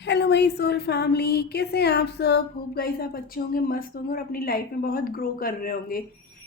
Hello my soul family, कैसे हैं आप सब। होप गाइस आप अच्छे होंगे, मस्त होंगे और अपनी लाइफ में बहुत ग्रो कर रहे होंगे।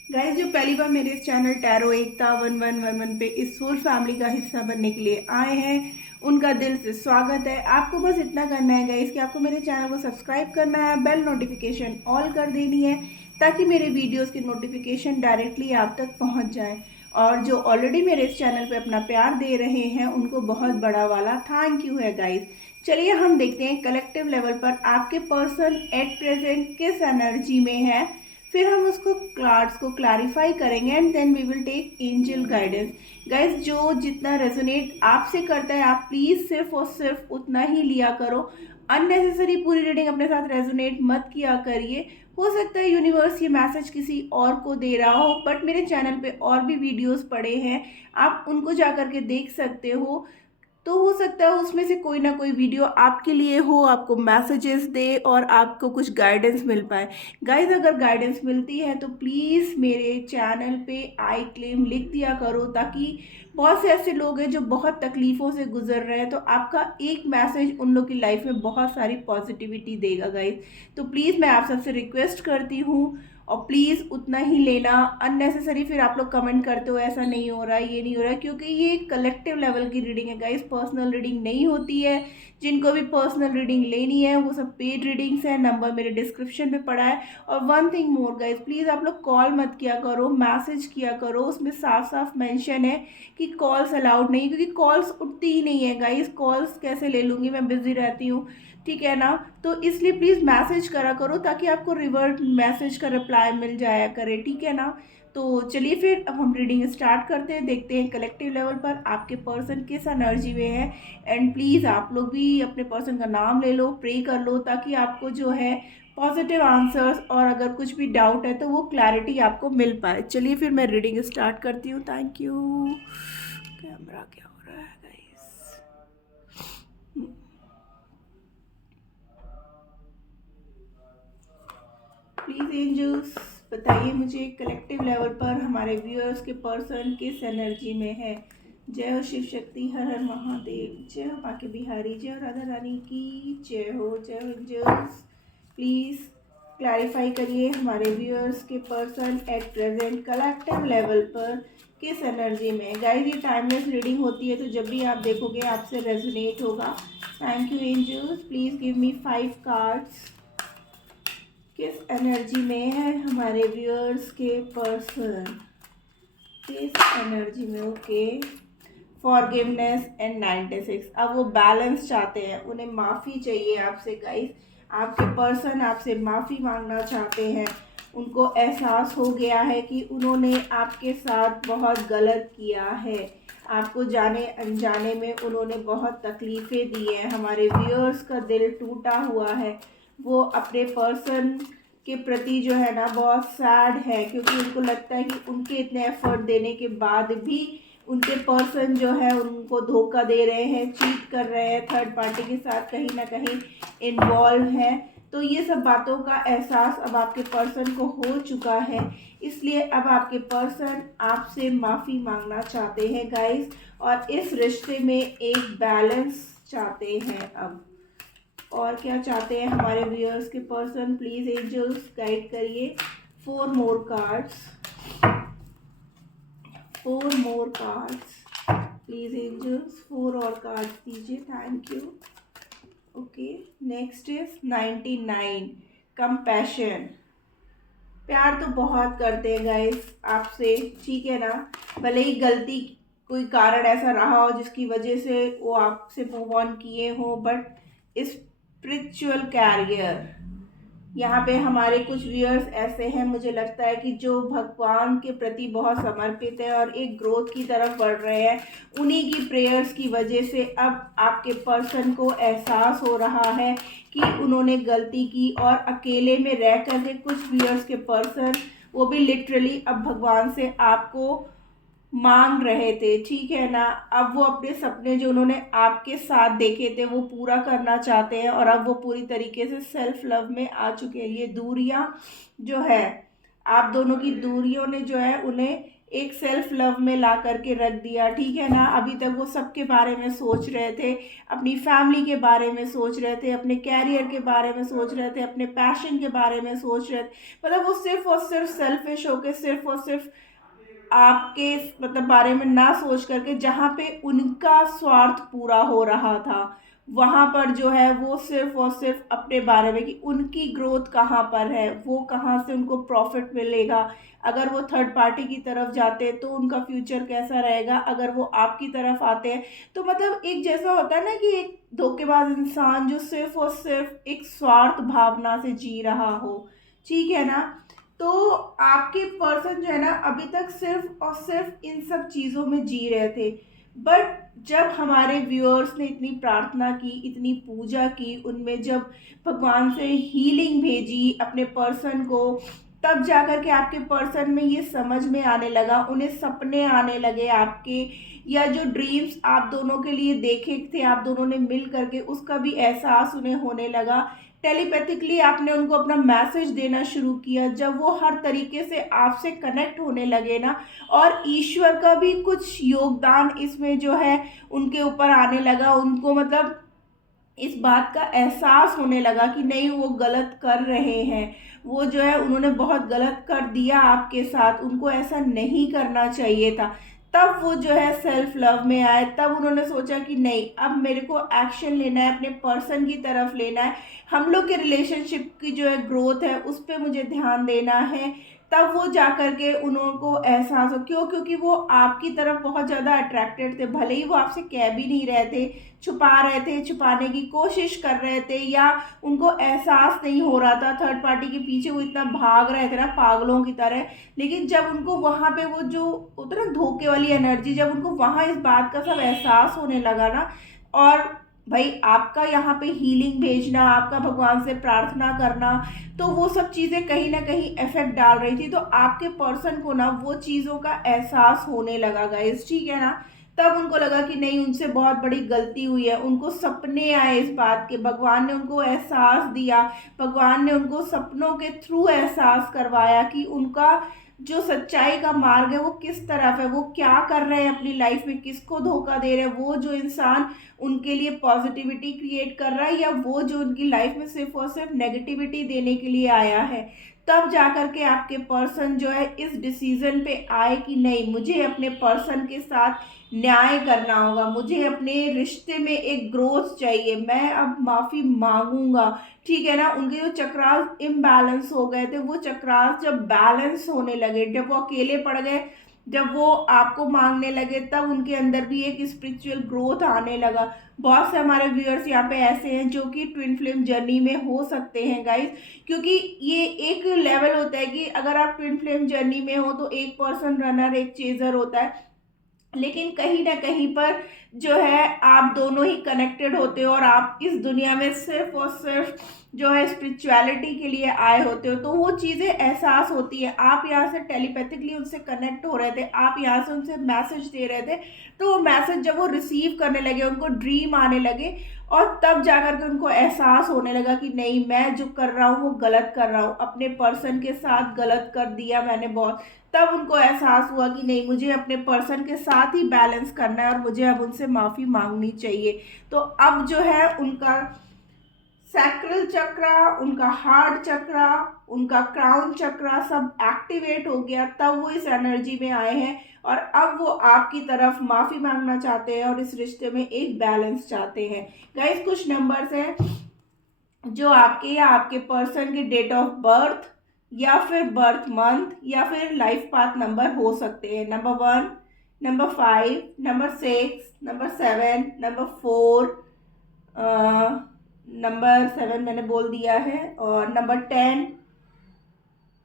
गाइस जो पहली बार मेरे इस चैनल टैरो एकता 1111 पे इस सोल फैमिली का हिस्सा बनने के लिए आए हैं, उनका दिल से स्वागत है। आपको बस इतना करना है गाइस कि आपको मेरे चैनल को सब्सक्राइब करना है, बेल नोटिफिकेशन ऑल कर देनी है ताकि मेरे वीडियोज़ की नोटिफिकेशन डायरेक्टली आप तक पहुँच जाए। और जो ऑलरेडी मेरे इस चैनल पे अपना प्यार दे रहे हैं उनको बहुत बड़ा वाला थैंक यू है गाइस। चलिए हम देखते हैं कलेक्टिव लेवल पर आपके पर्सन एट प्रेजेंट किस एनर्जी में है। फिर हम उसको कार्ड्स को क्लैरिफाई करेंगे and then we will take angel guidance. Guys जो जितना रेजोनेट आपसे करता है आप प्लीज सिर्फ और सिर्फ उतना ही लिया करो। अननेसेसरी पूरी रीडिंग अपने साथ रेजोनेट मत किया करिए। हो सकता है यूनिवर्स ये मैसेज किसी और को दे रहा हो, बट मेरे चैनल पे और भी वीडियोस पड़े हैं, आप उनको जा करके देख सकते हो। तो हो सकता है उसमें से कोई ना कोई वीडियो आपके लिए हो, आपको मैसेजेस दे और आपको कुछ गाइडेंस मिल पाए। गाइस अगर गाइडेंस मिलती है तो प्लीज़ मेरे चैनल पे आई क्लेम लिख दिया करो, ताकि बहुत से ऐसे लोग हैं जो बहुत तकलीफ़ों से गुजर रहे हैं, तो आपका एक मैसेज उन लोग की लाइफ में बहुत सारी पॉजिटिविटी देगा गाइस। तो प्लीज़ मैं आप सबसे रिक्वेस्ट करती हूँ और प्लीज़ उतना ही लेना। अननेसेसरी फिर आप लोग कमेंट करते हो ऐसा नहीं हो रहा है, ये नहीं हो रहा है, क्योंकि ये कलेक्टिव लेवल की रीडिंग है गाइस, पर्सनल रीडिंग नहीं होती है। जिनको भी पर्सनल रीडिंग लेनी है वो सब पेड रीडिंग्स है, नंबर मेरे डिस्क्रिप्शन पे पड़ा है। और one thing more guys, please आप लोग कॉल मत किया करो, मैसेज किया करो। उसमें साफ साफ मेंशन है कि कॉल्स अलाउड नहीं, क्योंकि कॉल्स उठती ही नहीं है गाइस। कॉल्स कैसे ले लूँगी, मैं बिजी रहती हूँ, ठीक है ना। तो इसलिए प्लीज़ मैसेज करा करो ताकि आपको रिवर्ट मैसेज का रिप्लाई मिल जाया करे, ठीक है ना। तो चलिए फिर अब हम रीडिंग स्टार्ट करते हैं, देखते हैं कलेक्टिव लेवल पर आपके पर्सन किस एनर्जी में है। एंड प्लीज़ आप लोग भी अपने पर्सन का नाम ले लो, प्रे कर लो, ताकि आपको जो है पॉजिटिव आंसर्स और अगर कुछ भी डाउट है तो वो क्लैरिटी आपको मिल पाए। चलिए फिर मैं रीडिंग स्टार्ट करती हूँ। Thank you. कैमरा क्या हो रहा है गाइस। प्लीज़ एंजल्स बताइए मुझे कलेक्टिव लेवल पर हमारे व्यूअर्स के पर्सन किस एनर्जी में है। जय हो शिव शक्ति, हर हर महादेव, जय हो बाके बिहारी, जय हो राधा रानी की जय हो, जय हो एंजल्स। प्लीज़ क्लैरिफाई करिए हमारे व्यूअर्स के person at present collective level पर किस एनर्जी में है। गाइस ये टाइमलेस रीडिंग होती है, तो जब भी आप देखोगे आपसे रेजोनेट होगा। Thank you angels. Please give me 5 cards. किस एनर्जी में है हमारे व्यूअर्स के पर्सन, किस एनर्जी में। Okay, forgiveness and 96। अब वो बैलेंस चाहते हैं, उन्हें माफ़ी चाहिए आपसे गाइस। आपके पर्सन आपसे माफ़ी मांगना चाहते हैं। उनको एहसास हो गया है कि उन्होंने आपके साथ बहुत गलत किया है। आपको जाने अनजाने में उन्होंने बहुत तकलीफ़ें दी हैं। हमारे व्यूअर्स का दिल टूटा हुआ है। वो अपने पर्सन के प्रति जो है ना बहुत सैड है, क्योंकि उनको लगता है कि उनके इतने एफर्ट देने के बाद भी उनके पर्सन जो है उनको धोखा दे रहे हैं, चीट कर रहे हैं, थर्ड पार्टी के साथ कहीं ना कहीं इन्वॉल्व है। तो ये सब बातों का एहसास अब आपके पर्सन को हो चुका है, इसलिए अब आपके पर्सन आपसे माफ़ी मांगना चाहते हैं गाइस, और इस रिश्ते में एक बैलेंस चाहते हैं अब। और क्या चाहते हैं हमारे व्यूअर्स के पर्सन, प्लीज एंजल्स गाइड करिए। 4 more cards, 4 more cards, please angels 4 और कार्ड्स दीजिए, thank you. Okay, next is 99, compassion. प्यार तो बहुत करते हैं गाइस आपसे, ठीक है ना। भले ही गलती कोई कारण ऐसा रहा हो जिसकी वजह से वो आपसे मूव ऑन किए हो, बट स्पिरिचुअल कैरियर, यहाँ पे हमारे कुछ व्यूअर्स ऐसे हैं, मुझे लगता है कि जो भगवान के प्रति बहुत समर्पित है और एक ग्रोथ की तरफ बढ़ रहे हैं। उन्हीं की प्रेयर्स की वजह से अब आपके पर्सन को एहसास हो रहा है कि उन्होंने गलती की, और अकेले में रह करके कुछ व्यूअर्स के पर्सन वो भी लिटरली अब भगवान से आपको मांग रहे थे, ठीक है ना। अब वो अपने सपने जो उन्होंने आपके साथ देखे थे वो पूरा करना चाहते हैं, और अब वो पूरी तरीके से सेल्फ लव में आ चुके हैं। ये दूरियां जो है, आप दोनों की दूरियों ने जो है उन्हें एक सेल्फ लव में ला करके रख दिया, ठीक है ना। अभी तक वो सबके बारे में सोच रहे थे, अपनी फैमिली के बारे में सोच रहे थे, अपने कैरियर के बारे में सोच रहे थे, अपने पैशन के बारे में सोच रहे थे। मतलब वो सिर्फ और सिर्फ सेल्फिश होके सिर्फ और सिर्फ आपके मतलब बारे में ना सोच करके, जहाँ पे उनका स्वार्थ पूरा हो रहा था वहाँ पर जो है वो सिर्फ और सिर्फ अपने बारे में कि उनकी ग्रोथ कहाँ पर है, वो कहाँ से उनको प्रॉफिट मिलेगा, अगर वो थर्ड पार्टी की तरफ जाते हैं तो उनका फ्यूचर कैसा रहेगा, अगर वो आपकी तरफ आते हैं तो मतलब एक जैसा होता है ना कि एक धोखेबाज इंसान जो सिर्फ और सिर्फ एक स्वार्थ भावना से जी रहा हो, ठीक है ना। तो आपके पर्सन जो है ना अभी तक सिर्फ और सिर्फ इन सब चीज़ों में जी रहे थे। बट जब हमारे व्यूअर्स ने इतनी प्रार्थना की, इतनी पूजा की, उनमें जब भगवान से हीलिंग भेजी अपने पर्सन को, तब जाकर के आपके पर्सन में ये समझ में आने लगा, उन्हें सपने आने लगे आपके, या जो ड्रीम्स आप दोनों के लिए देखे थे आप दोनों ने मिल करके, उसका भी एहसास उन्हें होने लगा। टेलीपैथिकली आपने उनको अपना मैसेज देना शुरू किया, जब वो हर तरीके से आपसे कनेक्ट होने लगे ना, और ईश्वर का भी कुछ योगदान इसमें जो है उनके ऊपर आने लगा, उनको मतलब इस बात का एहसास होने लगा कि नहीं वो गलत कर रहे हैं, वो जो है उन्होंने बहुत गलत कर दिया आपके साथ, उनको ऐसा नहीं करना चाहिए था। तब वो जो है सेल्फ लव में आए, तब उन्होंने सोचा कि नहीं अब मेरे को एक्शन लेना है, अपने पर्सन की तरफ लेना है, हम लोग के रिलेशनशिप की जो है ग्रोथ है उस पर मुझे ध्यान देना है। तब वो जा कर के उनको एहसास हो, क्यों, क्योंकि वो आपकी तरफ बहुत ज़्यादा अट्रैक्टेड थे, भले ही वो आपसे कह भी नहीं रहे थे, छुपा रहे थे, छुपाने की कोशिश कर रहे थे, या उनको एहसास नहीं हो रहा था, थर्ड पार्टी के पीछे वो इतना भाग रहे थे ना पागलों की तरह। लेकिन जब उनको वहाँ पे वो जो होता है ना धोखे वाली एनर्जी, जब उनको वहाँ इस बात का सब एहसास होने लगा ना, और भाई आपका यहाँ पे हीलिंग भेजना, आपका भगवान से प्रार्थना करना, तो वो सब चीज़ें कहीं ना कहीं इफेक्ट डाल रही थी, तो आपके पर्सन को ना वो चीज़ों का एहसास होने लगा गाइस, ठीक है ना। तब उनको लगा कि नहीं उनसे बहुत बड़ी गलती हुई है, उनको सपने आए इस बात के, भगवान ने उनको एहसास दिया, भगवान ने उनको सपनों के थ्रू एहसास करवाया कि उनका जो सच्चाई का मार्ग है वो किस तरफ है, वो क्या कर रहे हैं अपनी लाइफ में, किसको धोखा दे रहे हैं, वो जो इंसान उनके लिए पॉजिटिविटी क्रिएट कर रहा है, या वो जो उनकी लाइफ में सिर्फ और सिर्फ नेगेटिविटी देने के लिए आया है। तब जाकर के आपके पर्सन जो है इस डिसीजन पे आए कि नहीं मुझे अपने पर्सन के साथ न्याय करना होगा, मुझे अपने रिश्ते में एक ग्रोथ चाहिए, मैं अब माफ़ी मांगूंगा, ठीक है ना। उनके जो चक्रास इम्बैलेंस हो गए थे, वो चक्रास जब बैलेंस होने लगे, जब वो अकेले पड़ गए, जब वो आपको मांगने लगे, तब उनके अंदर भी एक स्पिरिचुअल ग्रोथ आने लगा। बहुत से हमारे व्यूअर्स यहाँ पे ऐसे हैं जो कि ट्विन फ्लेम जर्नी में हो सकते हैं गाइस, क्योंकि ये एक लेवल होता है कि अगर आप ट्विन फ्लेम जर्नी में हो तो एक पर्सन रनर एक चेजर होता है, लेकिन कहीं ना कहीं पर जो है आप दोनों ही कनेक्टेड होते हो, और आप इस दुनिया में सिर्फ और सिर्फ जो है स्पिरिचुअलिटी के लिए आए होते हो, तो वो चीज़ें एहसास होती है। आप यहाँ से टेलीपैथिकली उनसे कनेक्ट हो रहे थे, आप यहाँ से उनसे मैसेज दे रहे थे, तो वो मैसेज जब वो रिसीव करने लगे, उनको ड्रीम आने लगे, और तब जाकर के उनको एहसास होने लगा कि नहीं मैं जो कर रहा हूँ वो गलत कर रहा हूँ, अपने पर्सन के साथ गलत कर दिया मैंने बहुत। तब उनको एहसास हुआ कि नहीं मुझे अपने पर्सन के साथ ही बैलेंस करना है, और मुझे अब उनसे माफ़ी मांगनी चाहिए। तो अब जो है उनका सैक्रल चक्रा, उनका हार्ट चक्रा, उनका क्राउन चक्रा सब एक्टिवेट हो गया, तब वो इस एनर्जी में आए हैं, और अब वो आपकी तरफ माफ़ी मांगना चाहते हैं और इस रिश्ते में एक बैलेंस चाहते हैं। गाइस कुछ नंबर्स हैं जो आपके या आपके पर्सन के डेट ऑफ बर्थ, या फिर बर्थ मंथ, या फिर लाइफ पाथ नंबर हो सकते हैं। Number 1, number 5, number 6, number 7, number 4, number 7 मैंने बोल दिया है, और नंबर 10,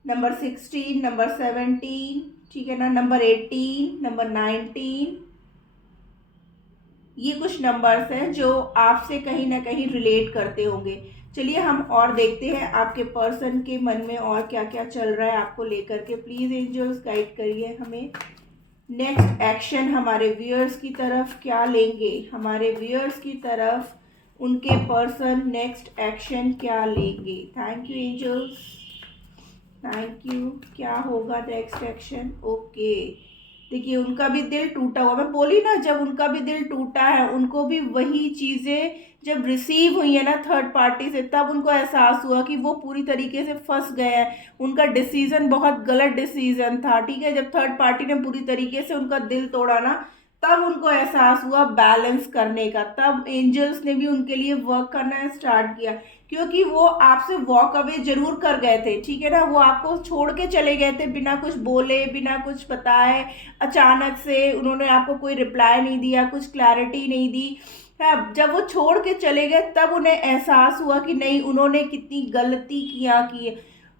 नंबर 16, नंबर 17, ठीक है ना, नंबर 18, नंबर 19। ये कुछ नंबर्स हैं जो आपसे कहीं ना कहीं रिलेट करते होंगे। चलिए हम और देखते हैं आपके पर्सन के मन में और क्या क्या चल रहा है आपको लेकर के। प्लीज़ एंजल्स गाइड करिए हमें। नेक्स्ट एक्शन हमारे व्यूअर्स की तरफ क्या लेंगे, हमारे व्यूअर्स की तरफ उनके पर्सन नेक्स्ट एक्शन क्या लेंगे। Thank you angels, thank you. क्या होगा नेक्स्ट एक्शन? ओके, देखिए उनका भी दिल टूटा हुआ, मैं बोली ना जब उनका भी दिल टूटा है, उनको भी वही चीज़ें जब रिसीव हुई है ना थर्ड पार्टी से, तब उनको एहसास हुआ कि वो पूरी तरीके से फंस गए हैं, उनका डिसीजन बहुत गलत डिसीजन था। ठीक है, जब थर्ड पार्टी ने पूरी तरीके से उनका दिल तोड़ा ना, तब उनको एहसास हुआ बैलेंस करने का, तब एंजल्स ने भी उनके लिए वर्क करना स्टार्ट किया। क्योंकि वो आपसे वॉक अवे जरूर कर गए थे, ठीक है ना, वो आपको छोड़ के चले गए थे बिना कुछ बोले, बिना कुछ बताए। अचानक से उन्होंने आपको कोई रिप्लाई नहीं दिया, कुछ क्लैरिटी नहीं दी। हाँ, जब वो छोड़ के चले गए तब उन्हें एहसास हुआ कि नहीं, उन्होंने कितनी गलती किया की,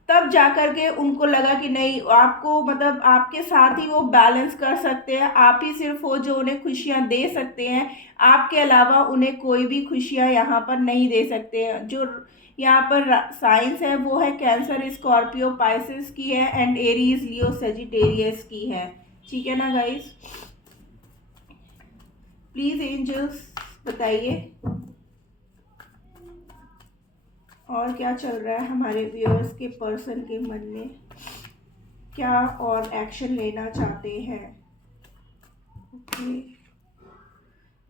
तब जाकर के उनको लगा कि नहीं, आपको मतलब आपके साथ ही वो बैलेंस कर सकते हैं, आप ही सिर्फ हो जो उन्हें खुशियां दे सकते हैं, आपके अलावा उन्हें कोई भी खुशियां यहाँ पर नहीं दे सकते हैं। जो यहाँ पर साइंस है वो है कैंसर, स्कॉर्पियो, पाइसेस की है, एंड एरीज, लियो, सेजिटेरियस की है। ठीक है ना गाइस, प्लीज एंजल्स बताइए और क्या चल रहा है हमारे व्यूअर्स के पर्सन के मन में, क्या और एक्शन लेना चाहते हैं। ओके,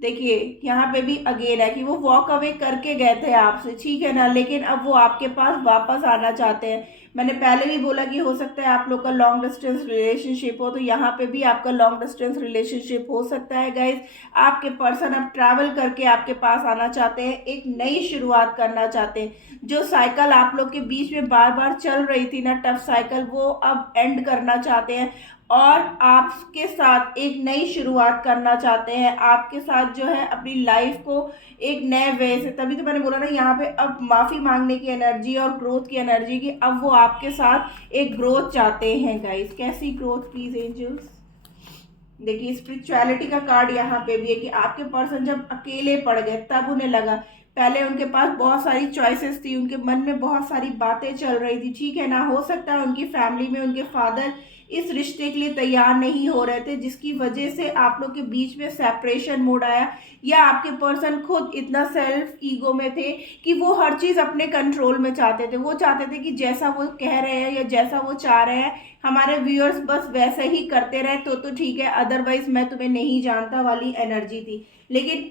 देखिए यहाँ पे भी अगेन है कि वो वॉक अवे करके गए थे आपसे, ठीक है ना, लेकिन अब वो आपके पास वापस आना चाहते हैं। मैंने पहले भी बोला कि हो सकता है आप लोग का लॉन्ग डिस्टेंस रिलेशनशिप हो, तो यहाँ पे भी आपका लॉन्ग डिस्टेंस रिलेशनशिप हो सकता है गाइज। आपके पर्सन अब ट्रैवल करके आपके पास आना चाहते हैं, एक नई शुरुआत करना चाहते हैं। जो साइकिल आप लोग के बीच में बार बार चल रही थी ना, टफ साइकिल, वो अब एंड करना चाहते हैं और आपके साथ एक नई शुरुआत करना चाहते हैं। आपके साथ जो है अपनी लाइफ को एक नए वे से, तभी तो मैंने बोला ना यहाँ पे अब माफ़ी मांगने की एनर्जी और ग्रोथ की एनर्जी की, अब वो आपके साथ एक ग्रोथ चाहते हैं गाइस। कैसी ग्रोथ प्लीज एंजल्स। देखिए स्पिरिचुअलिटी का कार्ड यहाँ पे भी है कि आपके पर्सन जब अकेले पड़ गए तब उन्हें लगा, पहले उनके पास बहुत सारी चॉइसेस थी, उनके मन में बहुत सारी बातें चल रही थी, ठीक है ना, हो सकता है उनकी फैमिली में उनके फादर इस रिश्ते के लिए तैयार नहीं हो रहे थे, जिसकी वजह से आप लोग के बीच में सेपरेशन मोड आया, या आपके पर्सन खुद इतना सेल्फ ईगो में थे कि वो हर चीज़ अपने कंट्रोल में चाहते थे। वो चाहते थे कि जैसा वो कह रहे हैं या जैसा वो चाह रहे हैं हमारे व्यूअर्स बस वैसे ही करते रहे तो ठीक है, अदरवाइज मैं तुम्हें नहीं जानता वाली एनर्जी थी। लेकिन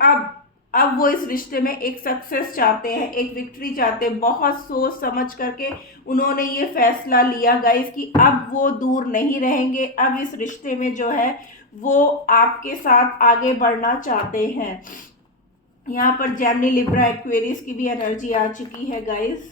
अब वो इस रिश्ते में एक सक्सेस चाहते हैं, एक विक्ट्री चाहते हैं। बहुत सोच समझ करके उन्होंने ये फैसला लिया गाइस कि अब वो दूर नहीं रहेंगे, अब इस रिश्ते में जो है वो आपके साथ आगे बढ़ना चाहते हैं। यहाँ पर जेमिनी, लिब्रा, एक्वेरियस की भी एनर्जी आ चुकी है गाइस,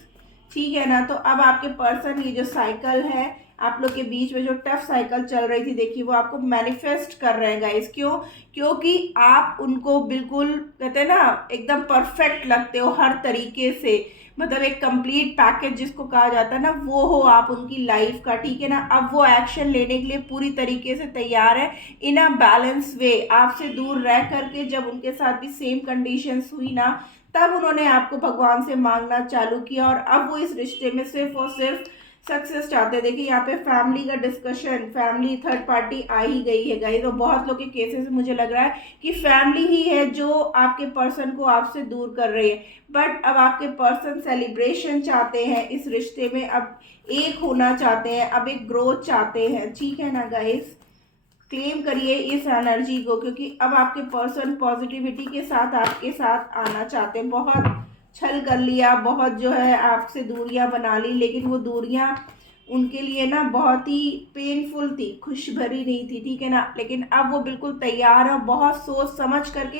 ठीक है ना। तो अब आपके पर्सन ये जो साइकिल है आप लोग के बीच में जो टफ साइकिल चल रही थी, देखिए वो आपको मैनिफेस्ट कर रहे हैं गाइस। क्यों? क्योंकि आप उनको बिल्कुल कहते हैं ना एकदम परफेक्ट लगते हो हर तरीके से, मतलब एक कंप्लीट पैकेज जिसको कहा जाता है ना, वो हो आप उनकी लाइफ का, ठीक है ना। अब वो एक्शन लेने के लिए पूरी तरीके से तैयार है इन अ बैलेंस वे। आपसे दूर रह करके जब उनके साथ भी सेम कंडीशंस हुई ना, तब उन्होंने आपको भगवान से मांगना चालू किया और अब वो इस रिश्ते में सिर्फ और सिर्फ सक्सेस चाहते हैं। देखिए यहाँ पे फैमिली का डिस्कशन, फैमिली थर्ड पार्टी आ ही गई है गाइस। तो बहुत लोग के केसेस मुझे लग रहा है कि फैमिली ही है जो आपके पर्सन को आपसे दूर कर रही है, बट अब आपके पर्सन सेलिब्रेशन चाहते हैं इस रिश्ते में, अब एक होना चाहते हैं, अब एक ग्रोथ चाहते हैं, ठीक है ना गाइस। क्लेम करिए इस एनर्जी को, क्योंकि अब आपके पर्सन पॉजिटिविटी के साथ आपके साथ आना चाहते हैं। बहुत छल कर लिया, बहुत जो है आपसे दूरियां बना ली, लेकिन वो दूरियां उनके लिए ना बहुत ही पेनफुल थी, खुश भरी नहीं थी, ठीक है ना। लेकिन अब वो बिल्कुल तैयार है, बहुत सोच समझ करके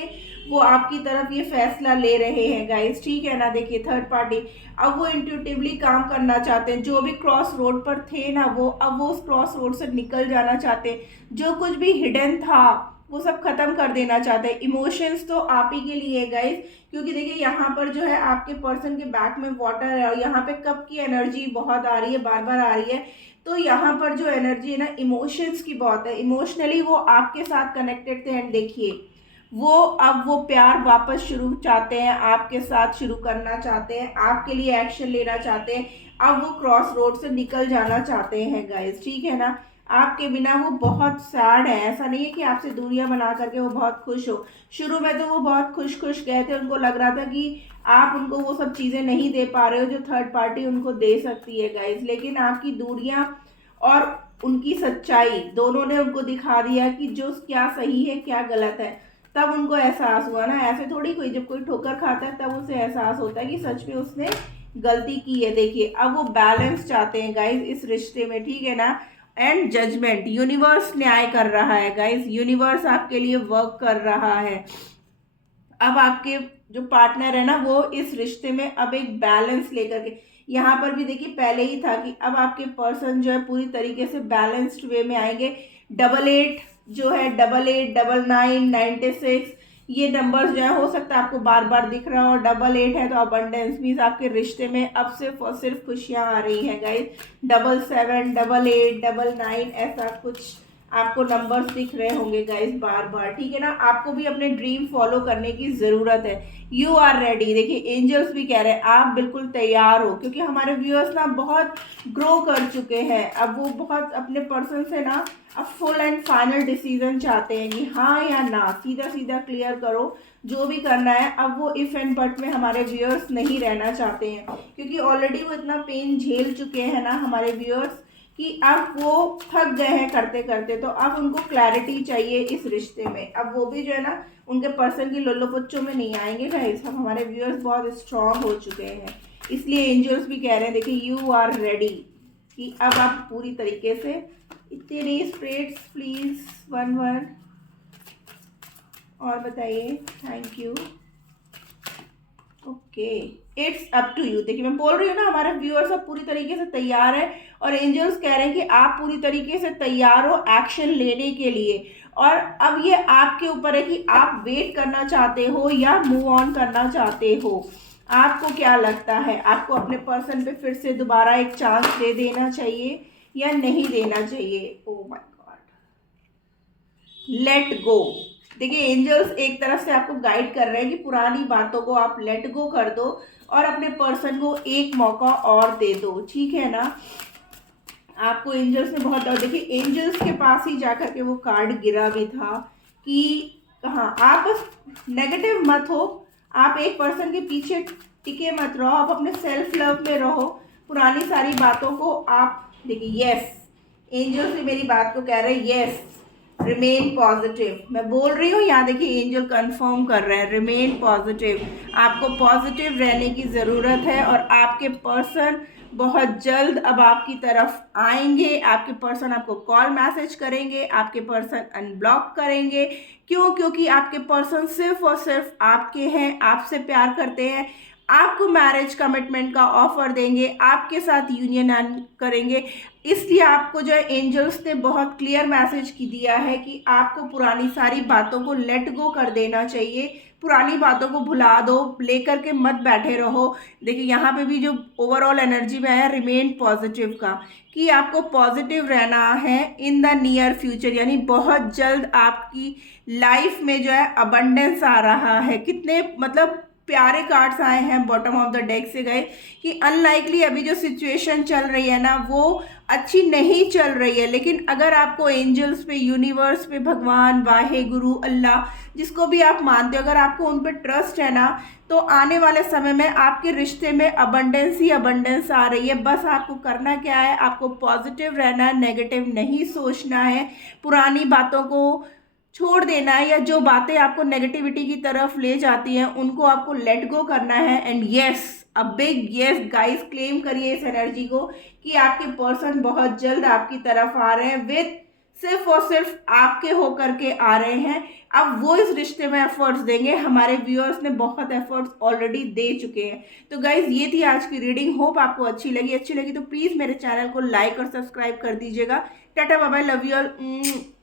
वो आपकी तरफ ये फैसला ले रहे हैं गाइस, ठीक है ना। देखिए थर्ड पार्टी अब वो इंट्यूटिवली काम करना चाहते हैं, जो भी क्रॉस रोड पर थे ना वो अब वो उस क्रॉस रोड से निकल जाना चाहते हैं। जो कुछ भी हिडन था वो सब खत्म कर देना चाहते हैं। इमोशंस तो आप ही के लिए है गाइस, क्योंकि देखिए यहाँ पर जो है आपके पर्सन के बैक में वाटर है और यहाँ पे कप की एनर्जी बहुत आ रही है, बार बार आ रही है। तो यहाँ पर जो एनर्जी है ना इमोशंस की बहुत है, इमोशनली वो आपके साथ कनेक्टेड थे। एंड देखिए वो अब वो प्यार वापस शुरू चाहते हैं, आपके साथ शुरू करना चाहते हैं, आपके लिए एक्शन लेना चाहते हैं। अब वो क्रॉस रोड से निकल जाना चाहते हैं गाइस, ठीक है ना। आपके बिना वो बहुत सैड है, ऐसा नहीं है कि आपसे दूरियां बना करके वो बहुत खुश हो। शुरू में तो वो बहुत खुश खुश गए थे, उनको लग रहा था कि आप उनको वो सब चीज़ें नहीं दे पा रहे हो जो थर्ड पार्टी उनको दे सकती है गाइस। लेकिन आपकी दूरियां और उनकी सच्चाई, दोनों ने उनको दिखा दिया कि जो क्या सही है क्या गलत है, तब उनको एहसास हुआ ना। ऐसे थोड़ी कोई जब कोई ठोकर खाता है तब उसे एहसास होता है कि सच में उसने गलती की है। देखिए अब वो बैलेंस चाहते हैं गाइज इस रिश्ते में, ठीक है ना। एंड जजमेंट, यूनिवर्स न्याय कर रहा है गाइज, यूनिवर्स आपके लिए वर्क कर रहा है। अब आपके जो पार्टनर है ना वो इस रिश्ते में अब एक बैलेंस लेकर के, यहाँ पर भी देखिए पहले ही था कि अब आपके पर्सन जो है पूरी तरीके से बैलेंस्ड वे में आएंगे। 88 जो है, 88, 99, 96, ये नंबर्स जो है हो सकता है आपको बार बार दिख रहा हो। 88 है तो अबंडेंस मीन्स आपके रिश्ते में अब सिर्फ और सिर्फ खुशियां आ रही हैं गाइस। 77, 88, 99 ऐसा कुछ आपको नंबर्स दिख रहे होंगे गाइस बार बार, ठीक है ना। आपको भी अपने ड्रीम फॉलो करने की ज़रूरत है। You are ready. देखिए एंजल्स भी कह रहे हैं आप बिल्कुल तैयार हो, क्योंकि हमारे व्यूअर्स ना बहुत ग्रो कर चुके हैं। अब वो बहुत अपने पर्सन से ना अब फुल एंड फाइनल डिसीजन चाहते हैं कि हाँ या ना, सीधा सीधा क्लियर करो जो भी करना है। अब वो इफ एंड बट में हमारे व्यूअर्स नहीं रहना चाहते हैं, क्योंकि ऑलरेडी वो इतना पेन झेल चुके हैं ना हमारे व्यूअर्स कि अब वो थक गए हैं करते करते। तो अब उनको क्लैरिटी चाहिए इस रिश्ते में। अब वो भी जो है ना उनके पर्सन की लोलो पुच्चों में नहीं आएंगे गाइस। अब हमारे व्यूअर्स बहुत स्ट्रांग हो चुके हैं, इसलिए एंजल्स भी कह रहे हैं देखिए यू आर रेडी कि अब आप पूरी तरीके से। इतने स्प्रेड्स प्लीज 1 और बताइए। Thank you. Okay, it's up to you. देखिए मैं बोल रही हूँ ना हमारे व्यूअर्स अब पूरी तरीके से तैयार है, और एंजल्स कह रहे हैं कि आप पूरी तरीके से तैयार हो एक्शन लेने के लिए। और अब ये आपके ऊपर है कि आप वेट करना चाहते हो या मूव ऑन करना चाहते हो। आपको क्या लगता है, आपको अपने पर्सन पे फिर से दोबारा एक चांस दे देना चाहिए या नहीं देना चाहिए? Oh my God, let go. देखिए एंजल्स एक तरफ से आपको गाइड कर रहे हैं कि पुरानी बातों को आप लेट गो कर दो और अपने पर्सन को एक मौका और दे दो, ठीक है ना। आपको एंजल्स ने बहुत, देखिए एंजल्स के पास ही जाकर के वो कार्ड गिरा भी था कि हाँ आप बस नेगेटिव मत हो, आप एक पर्सन के पीछे टिके मत रहो, आप अपने सेल्फ लव में रहो। पुरानी सारी बातों को आप देखिए, यस एंजल्स भी मेरी बात को कह रहे हैं, यस रिमेन पॉजिटिव। मैं बोल रही हूँ यहाँ देखिए एंजल कंफर्म कर रहे हैं रिमेन पॉजिटिव। आपको पॉजिटिव रहने की ज़रूरत है और आपके पर्सन बहुत जल्द अब आपकी तरफ आएंगे। आपके पर्सन आपको कॉल मैसेज करेंगे, आपके पर्सन अनब्लॉक करेंगे। क्यों? क्योंकि आपके पर्सन सिर्फ और सिर्फ आपके हैं, आपसे प्यार करते हैं, आपको मैरिज कमिटमेंट का ऑफर देंगे, आपके साथ यूनियन करेंगे। इसलिए आपको जो है एंजल्स ने बहुत क्लियर मैसेज की दिया है कि आपको पुरानी सारी बातों को लेट गो कर देना चाहिए। पुरानी बातों को भुला दो, लेकर के मत बैठे रहो। देखिए यहाँ पे भी जो ओवरऑल एनर्जी में आया रिमेन पॉजिटिव का, कि आपको पॉजिटिव रहना है इन द नियर फ्यूचर, यानी बहुत जल्द आपकी लाइफ में जो है अबंडेंस आ रहा है। कितने मतलब प्यारे कार्ड्स आए हैं बॉटम ऑफ द डेक से गए कि अनलाइकली अभी जो सिचुएशन चल रही है ना वो अच्छी नहीं चल रही है, लेकिन अगर आपको एंजल्स पे, यूनिवर्स पे, भगवान, वाहे गुरु, अल्लाह, जिसको भी आप मानते हो, अगर आपको उन पे ट्रस्ट है ना, तो आने वाले समय में आपके रिश्ते में अबंडेंस ही अबंडेंस आ रही है। बस आपको करना क्या है, आपको पॉजिटिव रहना है, नेगेटिव नहीं सोचना है, पुरानी बातों को छोड़ देना है, या जो बातें आपको नेगेटिविटी की तरफ ले जाती हैं उनको आपको लेट गो करना है। And yes, a big yes guys, claim करिए इस एनर्जी को कि आपके पर्सन बहुत जल्द आपकी तरफ आ रहे हैं, विद सिर्फ और सिर्फ आपके होकर के आ रहे हैं। अब वो इस रिश्ते में एफर्ट्स देंगे। हमारे व्यूअर्स ने बहुत एफर्ट्स ऑलरेडी दे चुके हैं। तो गाइज ये थी आज की रीडिंग, होप आपको अच्छी लगी तो प्लीज़ मेरे चैनल को लाइक और सब्सक्राइब कर दीजिएगा। Tata bye bye, love you all.